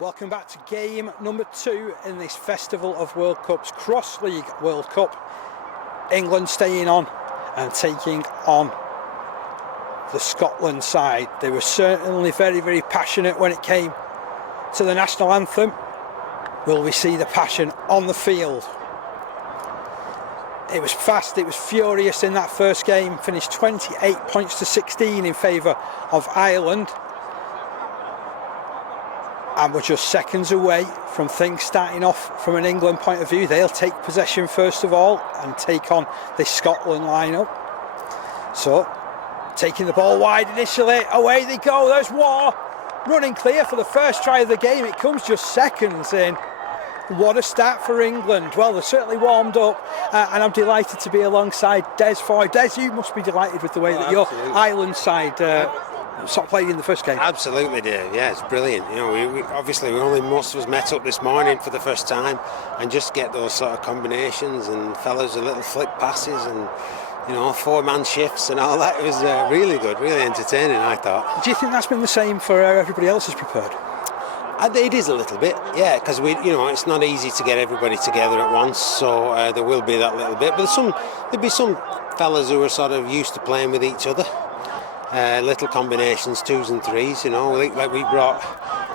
Welcome back to game number 2 in this Festival of World Cups, Cross League World Cup. England staying on and taking on the Scotland side. They were certainly very, very passionate when it came to the national anthem. Will we see the passion on the field? It was fast, it was furious in that first game, finished 28 points to 16 in favour of Ireland. And we're just seconds away from things starting off from an England point of view. They'll take possession first of all and take on this Scotland lineup. So, taking the ball wide initially, away they go, there's War, running clear for the first try of the game. It comes just seconds in. What a start for England. Well, they're certainly warmed up, and I'm delighted to be alongside Des Foy. Des, you must be delighted with the way that your Ireland side sort of played in the first game. Absolutely, Dave. Yeah, it's brilliant. You know, we obviously most of us met up this morning for the first time, and just get those sort of combinations and fellas with little flick passes and, you know, 4-man shifts and all that. It was really good, really entertaining, I thought. Do you think that's been the same for how everybody else is prepared? It is a little bit, yeah, because it's not easy to get everybody together at once, so there will be that little bit. But there'll be some fellas who are sort of used to playing with each other. Little combinations, 2s and 3s, you know, like we brought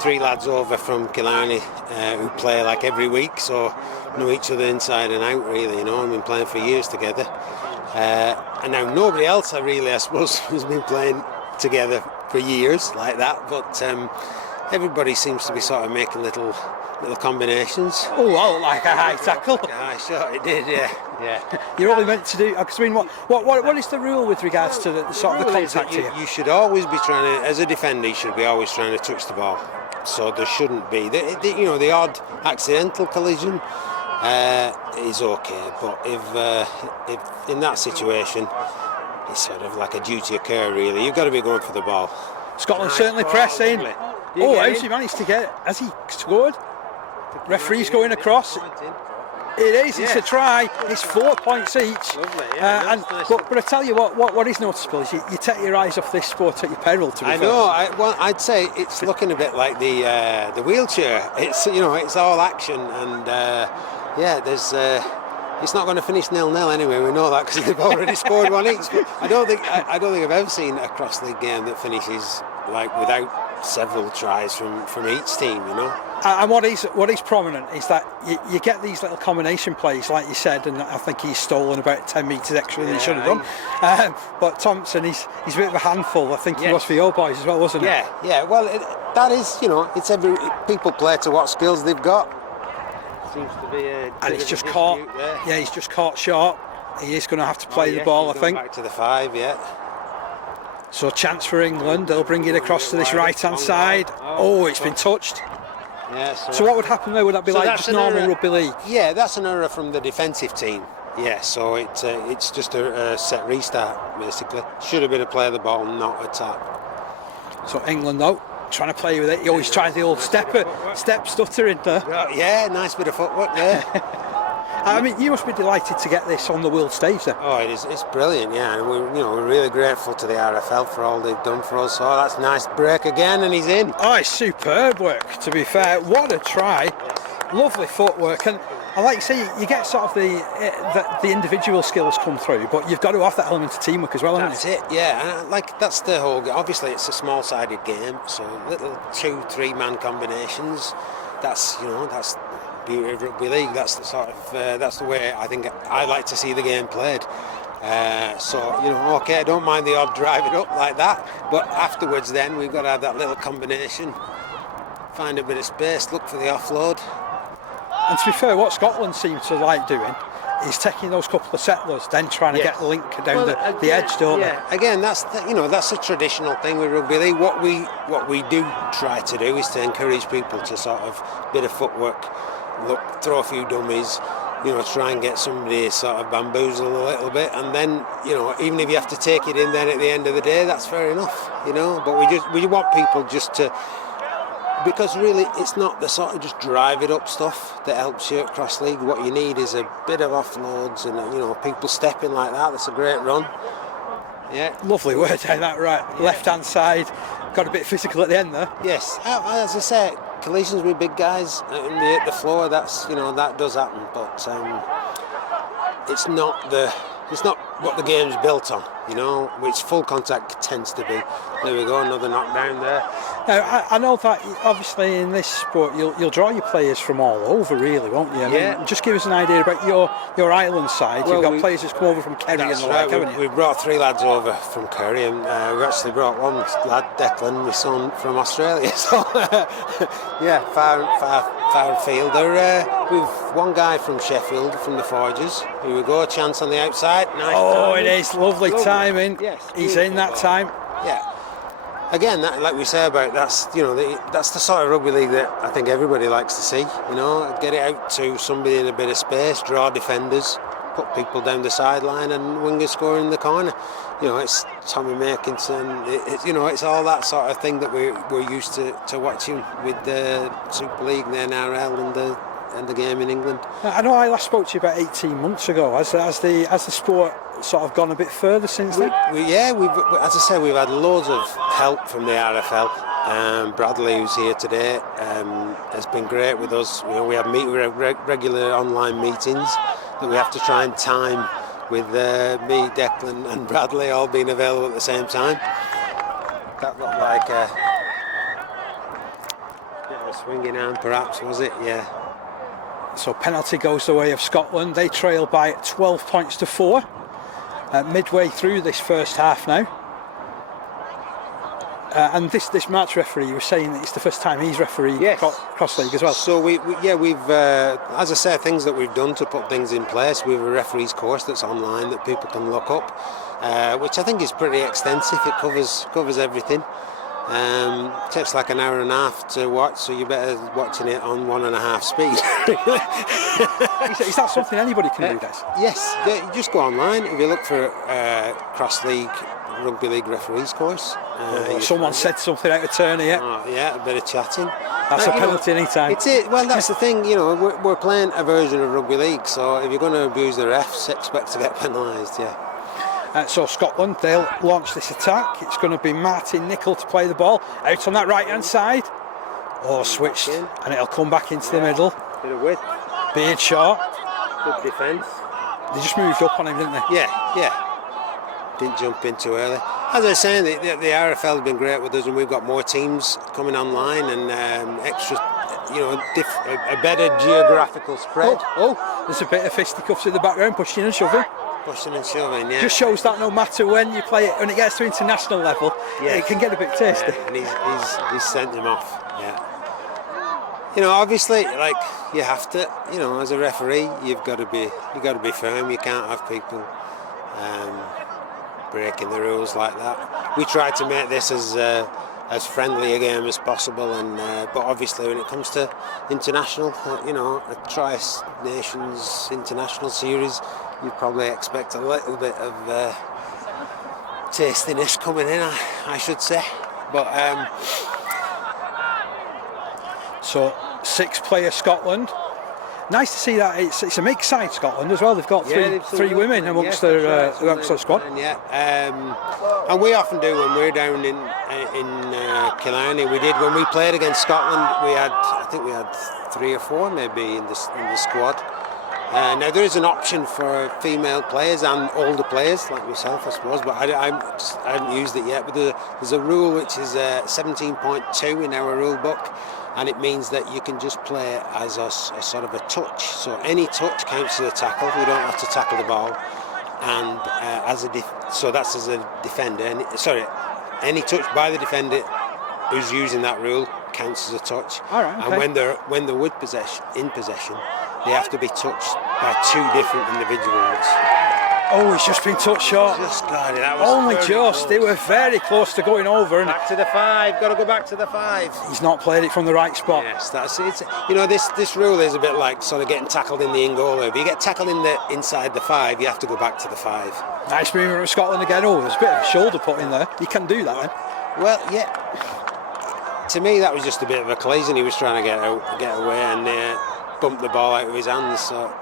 3 lads over from Killarney who play like every week, so know each other inside and out, really, you know, and been playing for years together. And now nobody else, I suppose, has been playing together for years like that, but everybody seems to be sort of making little combinations. Oh, well, like a high tackle. I sure it did, yeah. You're only meant to do. I mean, what is the rule with regards to the sort of the contact here? You should always be trying to, as a defender, you should be always trying to touch the ball. So there shouldn't be, the odd accidental collision is okay, but if in that situation, it's sort of like a duty occur, really. You've got to be going for the ball. Scotland certainly pressing. Oh, how's he managed to get it? Has he scored? Referee's going across. It is, it's a try. It's 4 points each. Lovely, yeah. But I tell you what is noticeable is you take your eyes off this sport at your peril, to be fair. Know. I'd say it's looking a bit like the wheelchair. It's it's all action, and there's. It's not going to finish 0-0 anyway. We know that because they've already scored one each. But I don't think I've ever seen a cross-league game that finishes like without several tries from each team. You know. And what is prominent is that you get these little combination plays, like you said, and I think he's stolen about 10 metres extra than he should have done. But Thompson, he's a bit of a handful. I think he was for your boys as well, wasn't he? Yeah. Well, that is, it's people play to what skills they've got. Seems to be and he's just caught. Yeah, he's just caught short. He is going to have to play the ball, I think. Back to the 5, yeah. So chance for England. They'll bring it across to this right-hand side. Oh, it's been touched. Yeah. So what would happen there? Would that be like just normal rugby league? Yeah, that's an error from the defensive team. Yeah, so it's just a set restart basically. Should have been a play of the ball, not a tap. So England though, trying to play with it. He always tries the old step stutter in there. Yeah, nice bit of footwork there. I mean, you must be delighted to get this on the world stage then. Oh, it is. It's brilliant, yeah. And we're really grateful to the RFL for all they've done for us. Oh, that's a nice break again, and he's in. Oh, it's superb work, to be fair. What a try. Lovely footwork. And like you say, you get sort of the individual skills come through, but you've got to have that element of teamwork as well, haven't you? That's it, yeah. And that's the whole game. Obviously, it's a small-sided game, so little 2-3-man combinations. That's beauty of rugby league. That's the sort of that's the way I think I like to see the game played. I don't mind the odd drive it up like that, but afterwards then we've got to have that little combination, find a bit of space, look for the offload. And to be fair, what Scotland seem to like doing is taking those couple of settlers, then trying to get the link down the edge, don't they? Again, that's a traditional thing with rugby league. What we do try to do is to encourage people to sort of bit of footwork, throw a few dummies, try and get somebody sort of bamboozled a little bit, and then even if you have to take it in, then at the end of the day, that's fair enough, But we want people just to. Because really, it's not the sort of just drive it up stuff that helps you at cross league. What you need is a bit of offloads and people stepping like that. That's a great run. Yeah, lovely word, that right. Yeah. Left hand side, got a bit physical at the end there. Yes, as I say, collisions with big guys and they hit the floor. That's that does happen, but it's not what the game's built on, which full contact tends to be. There we go, another knockdown there. Now, I know that obviously in this sport you'll draw your players from all over, really, won't you? I mean, just give us an idea about your island side. Well, you've got players who's come over from Kerry and the like, haven't you? We brought 3 lads over from Kerry, and we actually brought one lad, Declan, my son, from Australia. So, yeah, far afield. We've one guy from Sheffield, from the Forges. Here we go, a chance on the outside. Nice timing. It is lovely timing. Yes, he's in that time. Yeah. Again, like we say about that's that's the sort of rugby league that I think everybody likes to see. Get it out to somebody in a bit of space, draw defenders, put people down the sideline, and wingers score in the corner. It's Tommy Makinson. It's all that sort of thing that we're used to watching with the Super League and the NRL and the game in England. I know I last spoke to you about 18 months ago. Has the sport sort of gone a bit further since then? As I say, we've had loads of help from the RFL. Bradley, who's here today, has been great with us. We have regular online meetings that we have to try and time with me, Declan, and Bradley all being available at the same time. That looked like a swinging arm, perhaps, was it? Yeah. So penalty goes the way of Scotland. They trail by 12 points to 4. Midway through this first half now. And this match referee, you were saying that it's the first time he's refereed cross league as well. So we've as I say, things that we've done to put things in place. We have a referees course that's online that people can look up, which I think is pretty extensive. It covers everything. Takes like an hour and a half to watch, so you're better watching it on 1.5 speed. Is that something anybody can do, Des? Yes, you just go online. If you look for cross-league rugby league referees course. Someone said something out of turn here. Yeah, a bit of chatting. That's a penalty any time. Well, that's the thing. We're playing a version of rugby league, so if you're going to abuse the refs, expect to get penalised. Yeah. So Scotland, they'll launch this attack. It's going to be Martin Nicol to play the ball out on that right hand side. Switched, and it'll come back into the middle. Bit of width. Beard short. Good defence. They just moved up on him, didn't they? Yeah. Didn't jump in too early. As I was saying, the RFL have been great with us, and we've got more teams coming online and extra, a better geographical spread. There's a bit of fisticuffs in the background, pushing and shoving. Pushing and shoving, yeah. Just shows that no matter when you play it, when it gets to international level, it can get a bit tasty. Yeah, and he's sent him off. Yeah. Obviously, like you have to, as a referee, you've got to be firm. You can't have people breaking the rules like that. We try to make this as friendly a game as possible, and but obviously when it comes to international, a Tri-Nations international series, you probably expect a little bit of tastiness coming in, I should say. But so 6-player Scotland. Nice to see that it's a mixed side, Scotland as well. They've got three women amongst their squad. And we often do when we're down in Killarney. We did when we played against Scotland. I think we had 3 or 4 maybe in the squad. Now there is an option for female players and older players like myself, I suppose, but I haven't used it yet. But there's a rule which is 17.2 in our rule book, and it means that you can just play as a sort of a touch. So any touch counts as a tackle. You don't have to tackle the ball, and so that's as a defender. Any touch by the defender who's using that rule counts as a touch. All right, okay. And when they're in possession, they have to be touched by 2 different individuals. He's just been touched short. Just got it. That was only just. Close. They were very close to going over. And back to the 5. Got to go back to the 5. He's not played it from the right spot. Yes, that's it. This rule is a bit like sort of getting tackled in the in goal. If you get tackled inside the 5, you have to go back to the 5. Nice movement from Scotland again. There's a bit of a shoulder put in there. You can do that then. Well, yeah. To me, that was just a bit of a collision. He was trying to get away and bumped the ball out of his hands. So.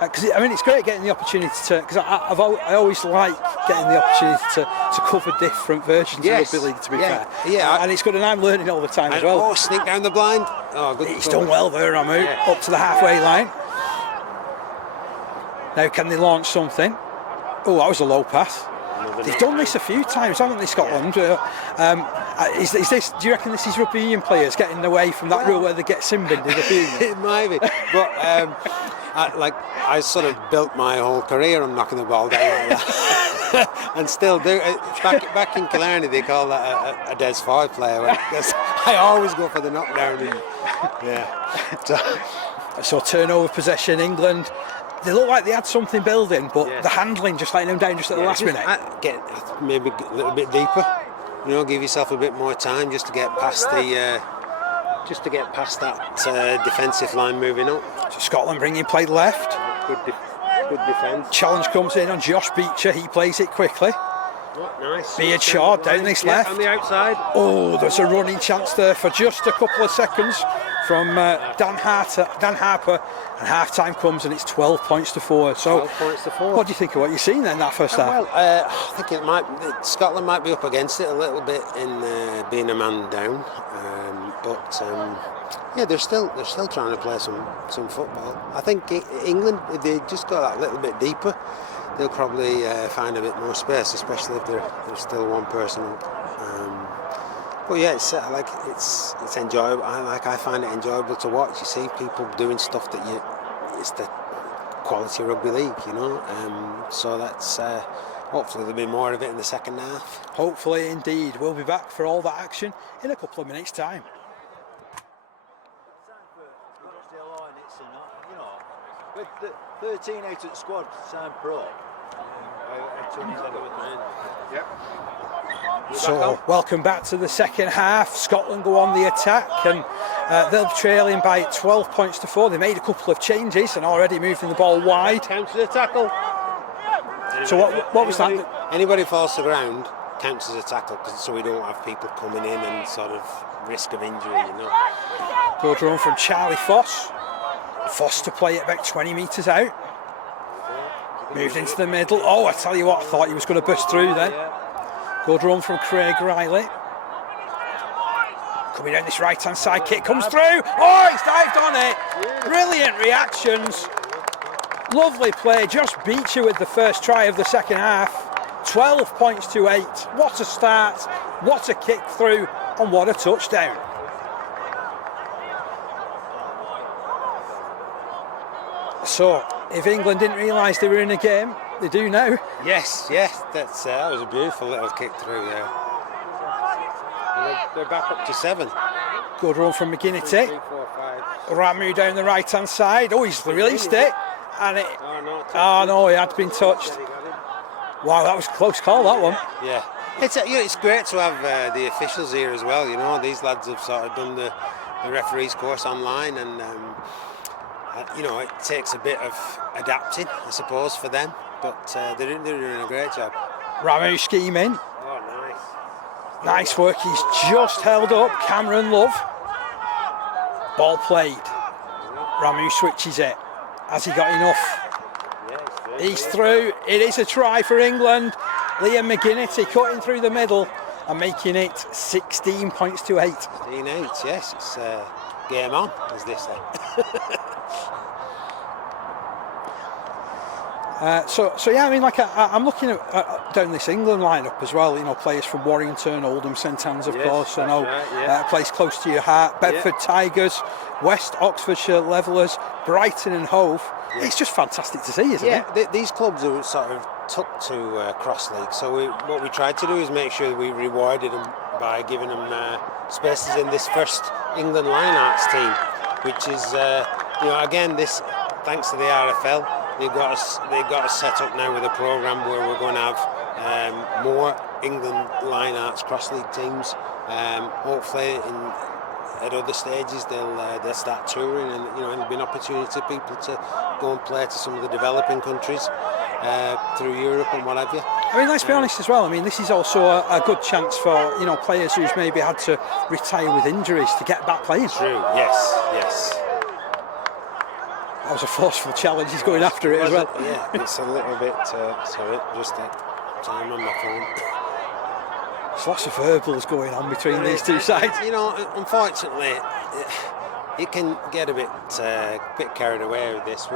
Because it's great getting the opportunity to. Because I always like getting the opportunity to cover different versions Yes. of rugby league, to be Yeah. fair. Yeah. And it's good, and I'm learning all the time as well. Oh, sneak down the blind. Oh, good. He's done well there, Ramu, up to the halfway line. Now can they launch something? Oh, that was a low pass. They've done this a few times, haven't they, Scotland? Is this? Do you reckon this is rugby union players getting away from that rule where they get sin binned in rugby union? It might be, but I sort of built my whole career on knocking the ball down like that, and still do. Back in Killarney, they call that a Des 5 player. I always go for the knockdown. So turnover possession, England. They look like they had something building, but the handling just letting them down just at the last minute. Get maybe a little bit deeper. You know, give yourself a bit more time just to get past the. Just to get past that defensive line moving up. So Scotland bringing play left. Good defence. Challenge comes in on Josh Beecher. He plays it quickly. Nice. Beard Shaw down this left. On the outside. Oh, there's a running chance there for just a couple of seconds from Dan Harper, and half time comes and it's 12 points to 4. So, 12 points to 4. What do you think of what you've seen then that first half? Well, I think Scotland might be up against it a little bit in being a man down, but they're still trying to play some football. I think England, if they just go that little bit deeper, they'll probably find a bit more space, especially if there's still one person. But yeah, it's enjoyable. I find it enjoyable to watch. You see people doing stuff it's the quality rugby league, you know. So that's hopefully there'll be more of it in the second half. Hopefully, indeed. We'll be back for all that action in a couple of minutes' time. But 13 out of the squad signed pro. So welcome back to the second half. Scotland go on the attack, and they'll be trailing by 12 points to 4. They made a couple of changes and already moving the ball wide. Counts as a tackle. So what was that? Anybody falls to the ground counts as a tackle, so we don't have people coming in and sort of risk of injury, you know. Good run from Charlie Foss. Foss to play it about 20 metres out. Moved into the middle. Oh, I tell you what, I thought he was going to burst through then. Good run from Craig Riley. Coming down this right hand side, kick comes through. Oh, he's dived on it. Brilliant reactions. Lovely play. Josh Beecher with the first try of the second half. 12 points to 8. What a start. What a kick through. And what a touchdown. So, if England didn't realise they were in a game, they do now. Yes, that was a beautiful little kick through there. They're back up to 7. Good run from McGinnity. 3, 4, 5. Ramu down the right hand side. Oh, he's released it. And it. Oh no, he had been touched. Wow, that was a close call, that one. Yeah. It's great to have the officials here as well, you know. These lads have sort of done the referees course online, and you know, it takes a bit of adapting, I suppose, for them, but they're doing a great job. Ramu scheming. Oh, nice. Nice work, he's just held up. Cameron Love. Ball played. Ramu switches it. Has he got enough? He's through. It is a try for England. Liam McGinnity cutting through the middle and making it 16 points to 8. 16-8, yes. It's game on, as they say. So yeah, I mean, like I'm looking at down this England lineup as well. You know, players from Warrington, Oldham, St Anne's, of course. I know a place close to your heart. Bedford Tigers, West Oxfordshire Levellers, Brighton and Hove. Yeah. It's just fantastic to see, isn't it? Yeah, these clubs are sort of tucked to cross league. So what we tried to do is make sure that we rewarded them by giving them spaces in this first England Line Arts team, which is, you know, again, this thanks to the RFL. They've got us set up now with a programme where we're going to have more England Line Arts cross league teams. Hopefully, at other stages, they'll start touring, and you know, it'll be an opportunity for people to go and play to some of the developing countries through Europe and what have you. I mean, let's be honest as well. I mean, this is also a good chance for, you know, players who's maybe had to retire with injuries to get back playing. True. Yes. That was a forceful challenge. He's going after it as well. Yeah, it's a little bit. Sorry, just time on my phone. There's lots of verbals going on between these two sides. You know, unfortunately, it can get a bit carried away with this.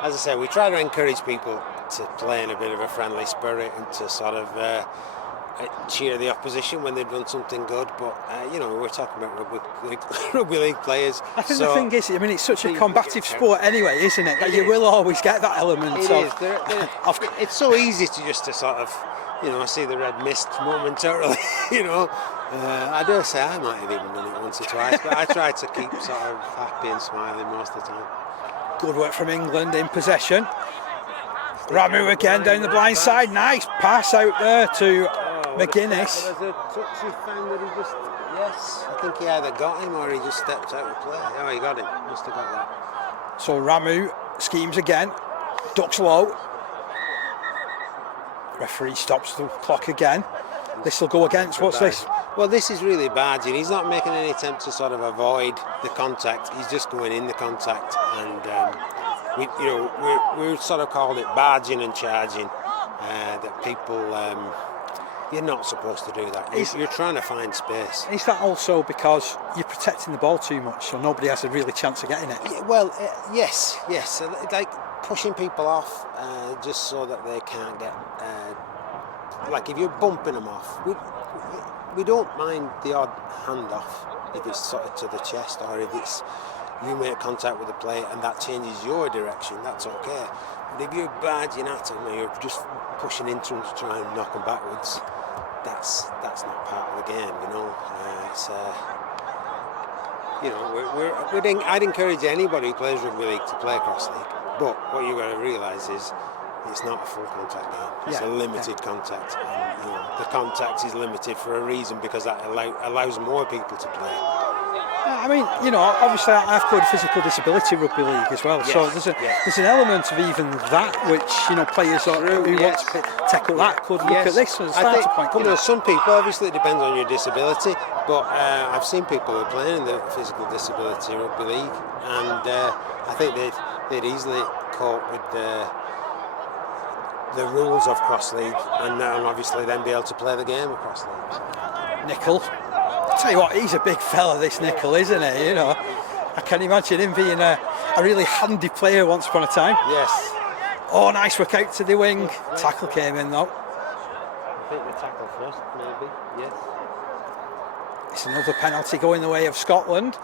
As I say, we try to encourage people to play in a bit of a friendly spirit and to sort of cheer the opposition when they've done something good. But you know, we're talking about rugby league players. I think the thing is, I mean, it's such a combative sport anyway, isn't it? That you will always get that element. It's so easy to sort of, you know, I see the red mist momentarily. You know, I dare say I might have even done it once or twice, but I try to keep sort of happy and smiling most of the time. Good work from England in possession. Ramu again down the blind side. Nice pass out there to McGuinness. There's a touchy found that he just, yes, I think he either got him or he just stepped out of play. Oh, he got him. Must have got that. So Ramu schemes again. Ducks low. Referee stops the clock again. This will go against, what's this? Well, this is really badging. He's not making any attempt to sort of avoid the contact. He's just going in the contact, and we sort of called it barging and charging. That people, you're not supposed to do that. You're trying to find space. Is that also because you're protecting the ball too much, so nobody has a really chance of getting it? Yeah, well, yes. Like pushing people off just so that they can't get. Like if you're bumping them off, we don't mind the odd handoff if it's sort of to the chest, or if it's you make contact with the player and that changes your direction, that's okay. But if you're barging at them or you're just pushing into them to try and knock them backwards, that's not part of the game, you know. I'd encourage anybody who plays rugby league to play cross league, but what you've got to realise is it's not a full contact game. It's a limited contact. And, you know, the contact is limited for a reason, because that allows more people to play. I mean, you know, obviously I've played physical disability rugby league as well, so there's an element of even that which, you know, players who want to tackle that could look at this as a starting point. You know, some people, obviously it depends on your disability, but I've seen people who are playing in the physical disability rugby league, and I think they'd easily cope with the rules of cross league, and obviously then be able to play the game of cross league. Nickel. I'll tell you what, he's a big fella, this Nickel, isn't he? You know, I can imagine him being a really handy player once upon a time. Yes. Oh, nice work out to the wing. Tackle came in though. I think the tackle first, maybe. Yes. It's another penalty going the way of Scotland.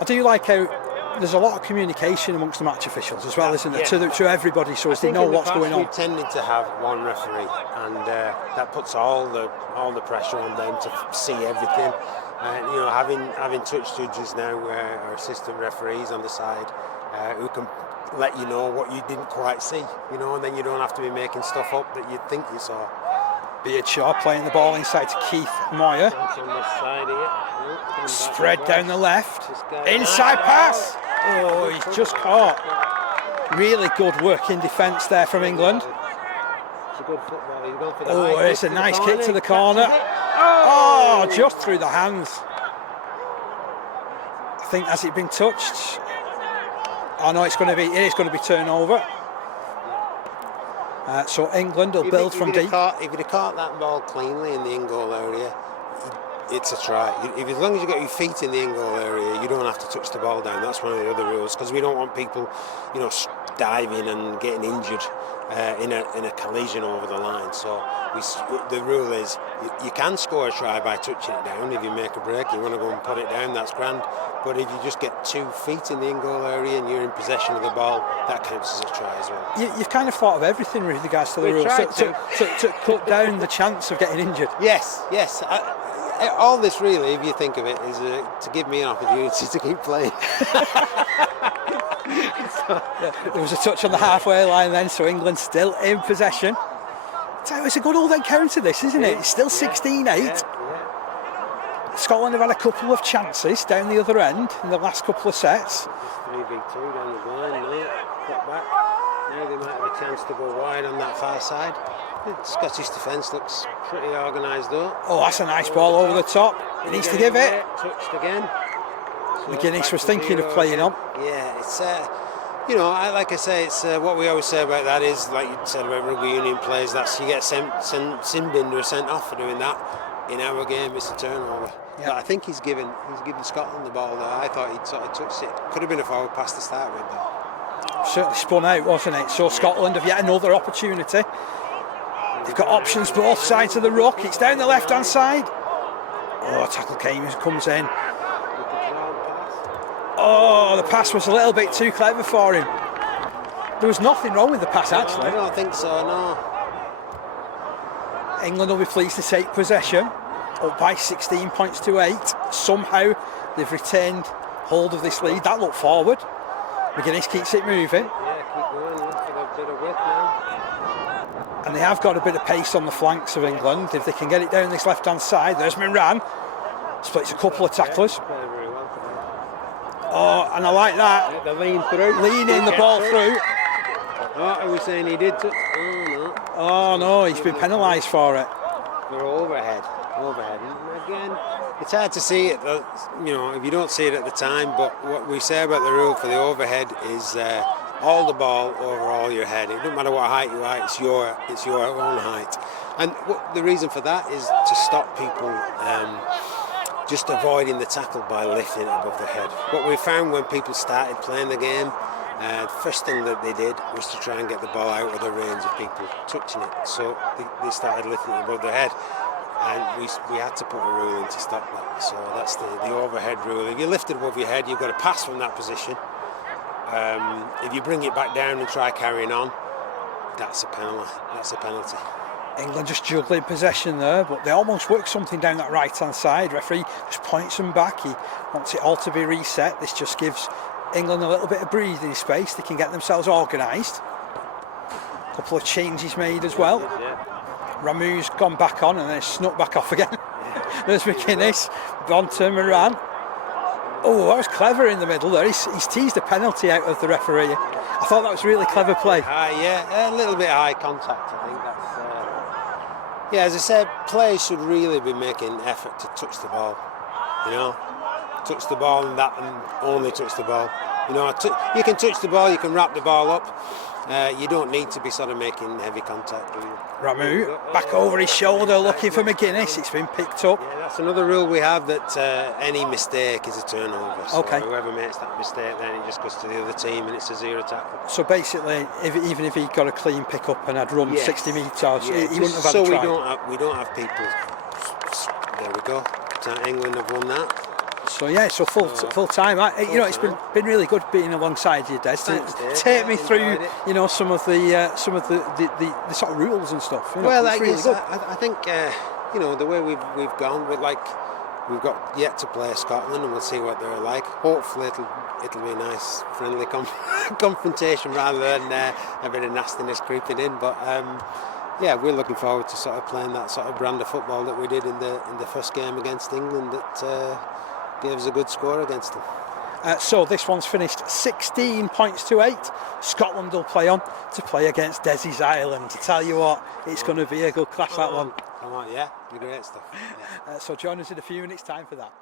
I do like how there's a lot of communication amongst the match officials as well, isn't there? To everybody, so as they know what's going on. We've tended to have one referee, and that puts all the pressure on them to see everything. You know, having touch judges now, or assistant referees on the side, who can let you know what you didn't quite see. You know, and then you don't have to be making stuff up that you think you saw. Beardshaw playing the ball inside to Keith Moyer. Spread down the left. Inside pass. Oh, he's just caught. Really good work in defence there from England. It's a good football. He's gone for the oh, it's a nice kick to the corner. Oh, just through the hands. I think, has it been touched? Oh no, it is going to be turnover. So England will build from deep. If he'd have caught that ball cleanly in the in-goal area, it's a try. As long as you got your feet in the in-goal area, you don't have to touch the ball down. That's one of the other rules, because we don't want people, you know, diving and getting injured in a collision over the line. So the rule is you can score a try by touching it down. If you make a break, you want to go and put it down, that's grand. But if you just get 2 feet in the in-goal area and you're in possession of the ball, that counts as a try as well. You've kind of thought of everything with regards to the rules to cut down the chance of getting injured. Yes. All this really, if you think of it, is to give me an opportunity to keep playing. There was a touch on the halfway line then, so England still in possession. So it's a good old encounter this, isn't it? It's still 16-8. Scotland have had a couple of chances down the other end in the last couple of sets. 3v2 down the blind now, cut back. Now they might have a chance to go wide on that far side. The Scottish defence looks pretty organised though. Oh, that's a nice ball over the top. He needs to give it. Touched again. McGuinness was thinking of playing on. Yeah, it's You know, like I say, it's what we always say about that is, like you said about rugby union players, that's you get sin binned or sent off for doing that. In our game, it's a turnover. Yeah. But I think he's given Scotland the ball there. I thought he'd sort of touched it. Could have been a forward pass to start with, though. Certainly spun out, wasn't it? So Scotland have yet another opportunity. They've got options both sides of the ruck. It's down the left-hand side. Oh, tackle comes in. Oh, the pass was a little bit too clever for him. There was nothing wrong with the pass, actually. I don't think so, no. England will be pleased to take possession, up by 16 points to 8. Somehow they've retained hold of this lead. That looked forward. McGuinness keeps it moving. Yeah, keep going. Look for a bit of width now. And they have got a bit of pace on the flanks of England. If they can get it down this left-hand side, there's Moran. Splits a couple of tacklers. Oh, and I like that. The lean through. Leaning the ball through. Oh, are we saying he did? Oh, no. Oh, no, he's been penalised for it. They're overhead. And again, it's hard to see it, you know, if you don't see it at the time, but what we say about the rule for the overhead is all the ball over all your head. It doesn't matter what height you are, it's your own height. And the reason for that is to stop people just avoiding the tackle by lifting it above the head. What we found when people started playing the game, the first thing that they did was to try and get the ball out of the range of people touching it. So they started lifting it above their head, and we had to put a rule in to stop that. So that's the overhead rule. If you lift it above your head, you've got to pass from that position. If you bring it back down and try carrying on, that's a penalty. England just juggling possession there, but they almost work something down that right-hand side. Referee just points them back. He wants it all to be reset. This just gives England a little bit of breathing space. They can get themselves organised. A couple of changes made as well. Ramu's gone back on and then snuck back off again. There's McGuinness, Bonter, Moran. Oh, that was clever in the middle there. He's teased a penalty out of the referee. I thought that was really clever play. Yeah, a little bit of eye contact, I think. Yeah, as I said, players should really be making effort to touch the ball. You know, touch the ball and only touch the ball. You know, you can touch the ball, you can wrap the ball up. You don't need to be sort of making heavy contact. Ramu back over his shoulder looking for McGuinness. It's been picked up. Yeah, that's another rule we have, that any mistake is a turnover. So okay. Whoever makes that mistake, then it just goes to the other team and it's a zero tackle. So basically, even if he got a clean pick up and had run 60 metres, he wouldn't have had a try. So we don't have people. There we go. England have won that. So yeah, so full time. You know, it's been really good being alongside you, Des. Take me through, you know, some of the sort of rules and stuff. You know, well, it's really good. I think you know, the way we've gone with, like, we've got yet to play Scotland and we'll see what they're like. Hopefully it'll be a nice friendly confrontation rather than a bit of nastiness creeping in. But yeah, we're looking forward to sort of playing that sort of brand of football that we did in the first game against England. That gave us a good score against them. So this one's finished 16 points to 8. Scotland will play on to play against Desi's Ireland. To tell you what, it's going to be a good clash, that one. Come on, yeah, the great stuff. Yeah. So join us in a few minutes' time for that.